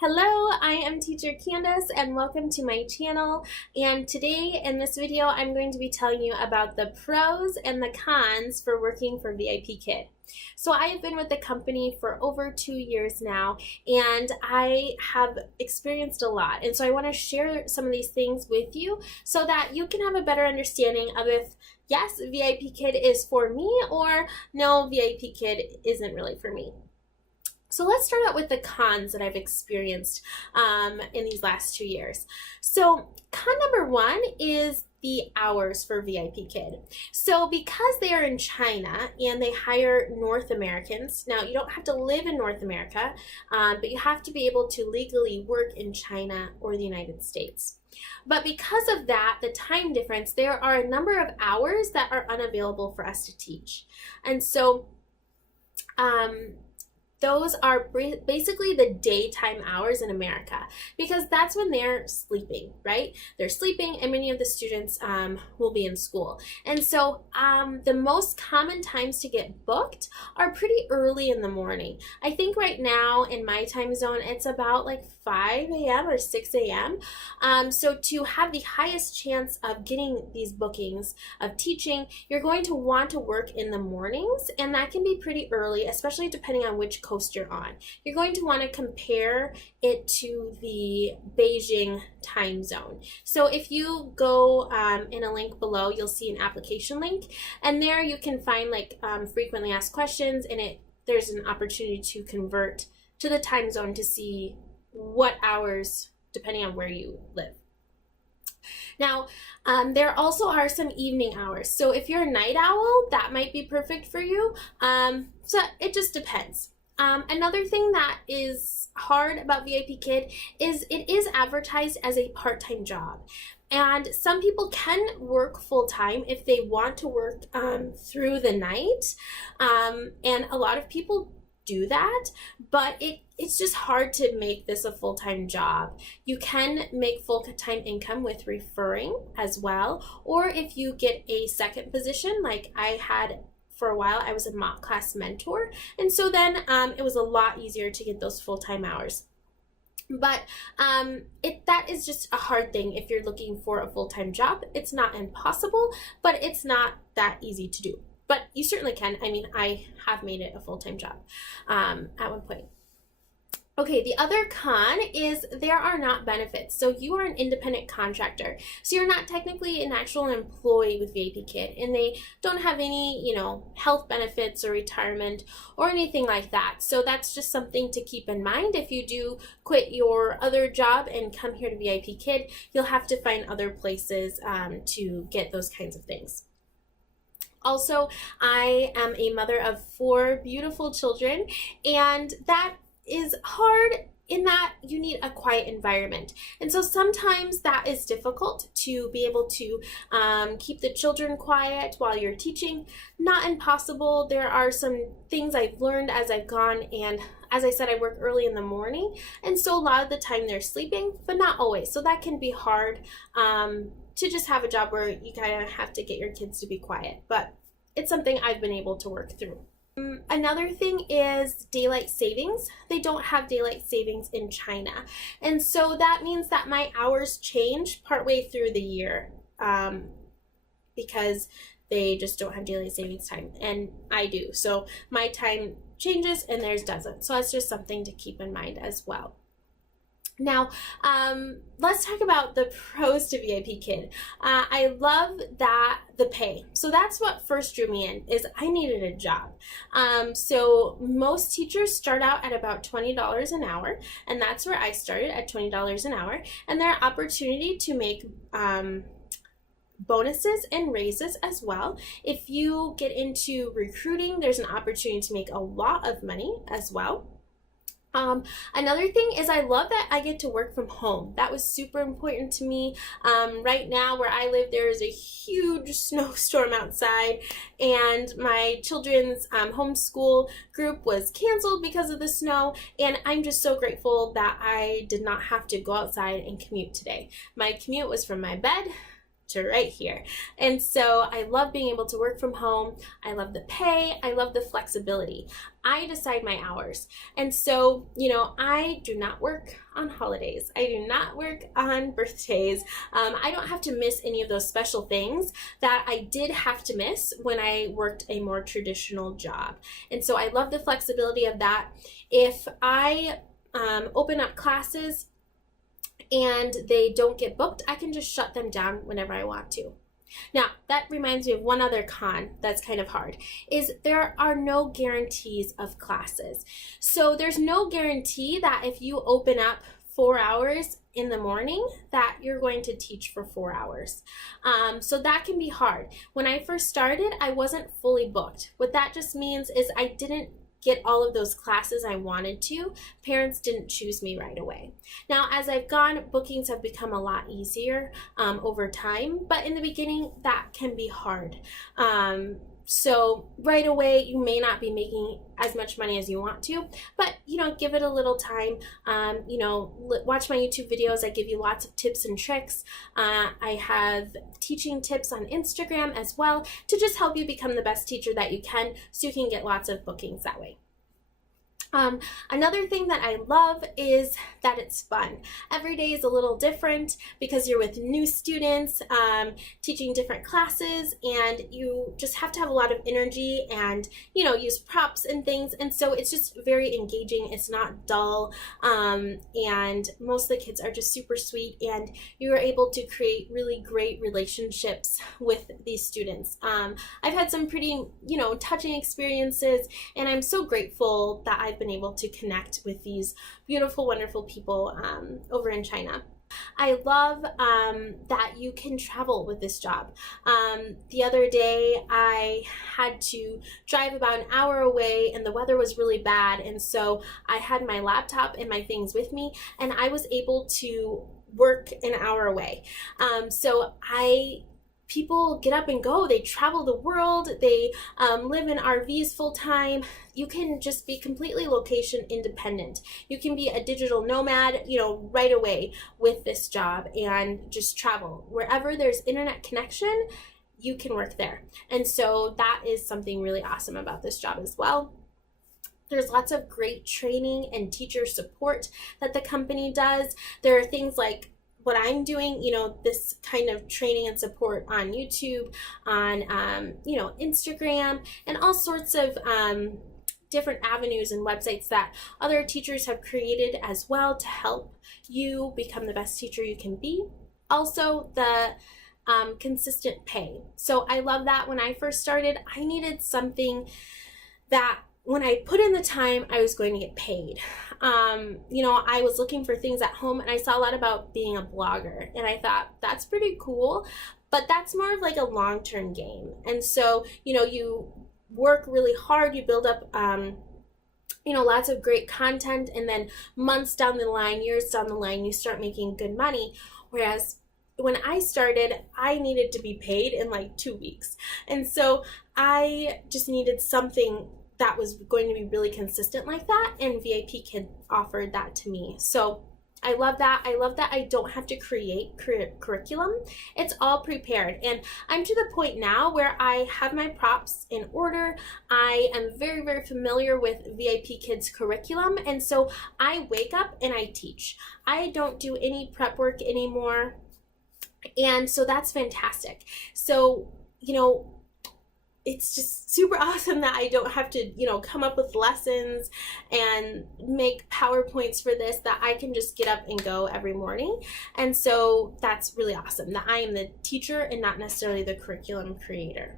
Hello, I am Teacher Candace and welcome to my channel. And today in this video, I'm going to be telling you about the pros and the cons for working for VIPKID. So I have been with the company for over 2 years now, and I have experienced a lot. And so I want to share some of these things with you so that you can have a better understanding of if, yes, VIPKID is for me, or no, VIPKID isn't really for me. So let's start out with the cons that I've experienced in these last 2 years. So con number one is the hours for VIPKID. So because they are in China and they hire North Americans, now you don't have to live in North America, but you have to be able to legally work in China or the United States. But because of that, the time difference, there are a number of hours that are unavailable for us to teach. And so those are basically the daytime hours in America, because that's when they're sleeping, right? They're sleeping and many of the students will be in school. And so the most common times to get booked are pretty early in the morning. I think right now in my time zone, it's about like 5 a.m. or 6 a.m. So to have the highest chance of getting these bookings of teaching, you're going to want to work in the mornings, and that can be pretty early, especially depending on which coast you're on. You're going to want to compare it to the Beijing time zone. So if you go in a link below, you'll see an application link, and there you can find like frequently asked questions, and there's an opportunity to convert to the time zone to see what hours depending on where you live. Now, there also are some evening hours. So if you're a night owl, that might be perfect for you. So it just depends. Another thing that is hard about VIPKID is it is advertised as a part-time job. And some people can work full-time if they want to work through the night. And a lot of people do that, but it's just hard to make this a full-time job. You can make full-time income with referring as well, or if you get a second position like I had. For a while, I was a mock class mentor, and so then it was a lot easier to get those full-time hours. But that is just a hard thing if you're looking for a full-time job. It's not impossible, but it's not that easy to do. But you certainly can. I mean, I have made it a full-time job at one point. Okay, the other con is there are not benefits. So you are an independent contractor. So you're not technically an actual employee with VIPKID, and they don't have any, health benefits or retirement or anything like that. So that's just something to keep in mind. If you do quit your other job and come here to VIPKID, you'll have to find other places to get those kinds of things. Also, I am a mother of 4 beautiful children, and that is hard in that you need a quiet environment. And so sometimes that is difficult to be able to keep the children quiet while you're teaching. Not impossible. There are some things I've learned as I've gone, and as I said, I work early in the morning, and so a lot of the time they're sleeping, but not always. So that can be hard to just have a job where you kind of have to get your kids to be quiet, but it's something I've been able to work through. Another thing is daylight savings. They don't have daylight savings in China. And so that means that my hours change partway through the year because they just don't have daylight savings time, and I do. So my time changes and theirs doesn't. So that's just something to keep in mind as well. Now, let's talk about the pros to VIPKID. I love the pay. So that's what first drew me in, is I needed a job. So most teachers start out at about $20 an hour, and that's where I started, at $20 an hour. And there are opportunity to make bonuses and raises as well. If you get into recruiting, there's an opportunity to make a lot of money as well. Another thing is I love that I get to work from home. That was super important to me. Right now where I live, there is a huge snowstorm outside, and my children's homeschool group was canceled because of the snow, and I'm just so grateful that I did not have to go outside and commute today. My commute was from my bed to right here. And so I love being able to work from home. I love the pay. I love the flexibility. I decide my hours. And so, I do not work on holidays. I do not work on birthdays. I don't have to miss any of those special things that I did have to miss when I worked a more traditional job. And so I love the flexibility of that. If I open up classes and they don't get booked, I can just shut them down whenever I want to. Now, that reminds me of one other con that's kind of hard, is there are no guarantees of classes. So there's no guarantee that if you open up 4 hours in the morning that you're going to teach for 4 hours. So that can be hard. When I first started, I wasn't fully booked. What that just means is I didn't get all of those classes I wanted to. Parents didn't choose me right away. Now, as I've gone, bookings have become a lot easier over time, but in the beginning, that can be hard. So right away, you may not be making as much money as you want to, but give it a little time. Watch my YouTube videos. I give you lots of tips and tricks. I have teaching tips on Instagram as well to just help you become the best teacher that you can, so you can get lots of bookings that way. Another thing that I love is that it's fun. Every day is a little different because you're with new students, teaching different classes, and you just have to have a lot of energy and, use props and things. And so it's just very engaging. It's not dull. And most of the kids are just super sweet, and you are able to create really great relationships with these students. I've had some pretty, touching experiences, and I'm so grateful that I've been able to connect with these beautiful, wonderful people over in China. I love that you can travel with this job. The other day, I had to drive about an hour away, and the weather was really bad, and so I had my laptop and my things with me, and I was able to work an hour away. People get up and go. They travel the world. They live in RVs full time. You can just be completely location independent. You can be a digital nomad, right away with this job and just travel. Wherever there's internet connection, you can work there. And so that is something really awesome about this job as well. There's lots of great training and teacher support that the company does. There are things like what I'm doing, this kind of training and support on YouTube, on, Instagram, and all sorts of different avenues and websites that other teachers have created as well to help you become the best teacher you can be. Also, the consistent pay. So I love that. When I first started, I needed something that when I put in the time, I was going to get paid. I was looking for things at home, and I saw a lot about being a blogger, and I thought that's pretty cool, but that's more of like a long-term game. And so, you work really hard, you build up, lots of great content, and then months down the line, years down the line, you start making good money. Whereas when I started, I needed to be paid in like 2 weeks. And so I just needed something that was going to be really consistent like that, and VIPKID offered that to me. So I love that. I love that I don't have to create curriculum. It's all prepared, and I'm to the point now where I have my props in order. I am very, very familiar with VIPKID's curriculum, and so I wake up and I teach. I don't do any prep work anymore, and so that's fantastic. So, it's just super awesome that I don't have to, come up with lessons and make PowerPoints for this, that I can just get up and go every morning. And so that's really awesome that I am the teacher and not necessarily the curriculum creator.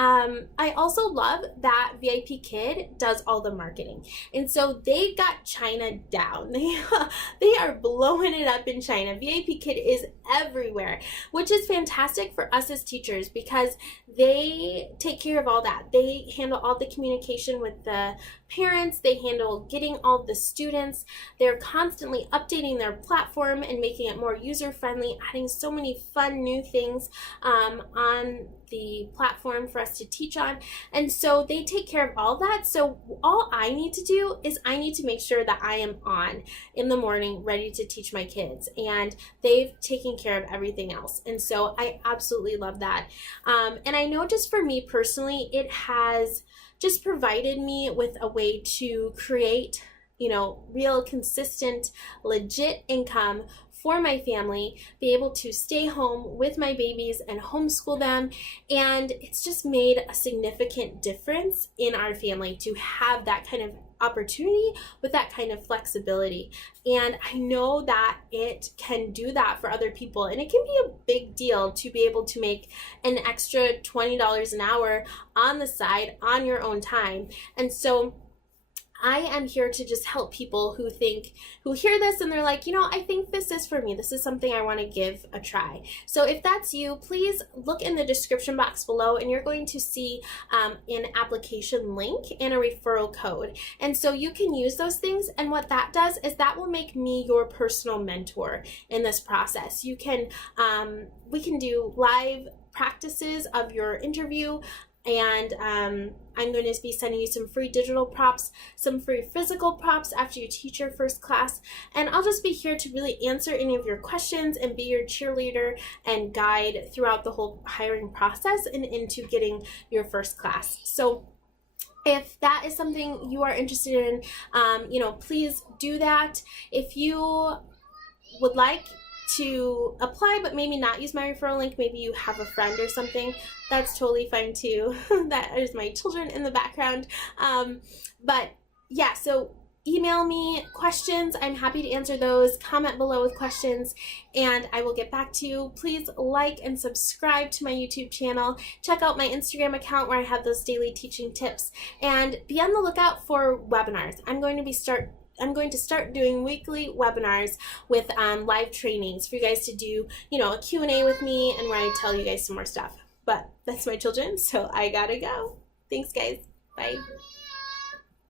I also love that VIPKID does all the marketing. And so they got China down. They are blowing it up in China. VIPKID is everywhere, which is fantastic for us as teachers because they take care of all that. They handle all the communication with the parents, they handle getting all the students. They're constantly updating their platform and making it more user-friendly, adding so many fun new things on the platform for us to teach on. And so they take care of all that. So all I need to do is I need to make sure that I am on in the morning ready to teach my kids, and they've taken care of everything else. And so I absolutely love that. And I know just for me personally, it has just provided me with a way to create, real, consistent, legit income for my family, be able to stay home with my babies and homeschool them. And it's just made a significant difference in our family to have that kind of opportunity with that kind of flexibility. And I know that it can do that for other people, and it can be a big deal to be able to make an extra $20 an hour on the side on your own time. And so I am here to just help people who hear this and they're like, I think this is for me. This is something I want to give a try. So if that's you, please look in the description box below, and you're going to see an application link and a referral code. And so you can use those things. And what that does is that will make me your personal mentor in this process. We can do live practices of your interview. And I'm going to be sending you some free digital props, some free physical props after you teach your first class. And I'll just be here to really answer any of your questions and be your cheerleader and guide throughout the whole hiring process and into getting your first class. So if that is something you are interested in, please do that. If you would like to apply but maybe not use my referral link, maybe you have a friend or something, that's totally fine too. That is my children in the background. But yeah, so email me questions. I'm happy to answer those. Comment below with questions and I will get back to you. Please like and subscribe to my YouTube channel. Check out my Instagram account where I have those daily teaching tips, and be on the lookout for webinars. I'm going to start doing weekly webinars with live trainings for you guys to do, a Q&A with me, and where I tell you guys some more stuff. But that's my children, so I gotta go. Thanks, guys. Bye.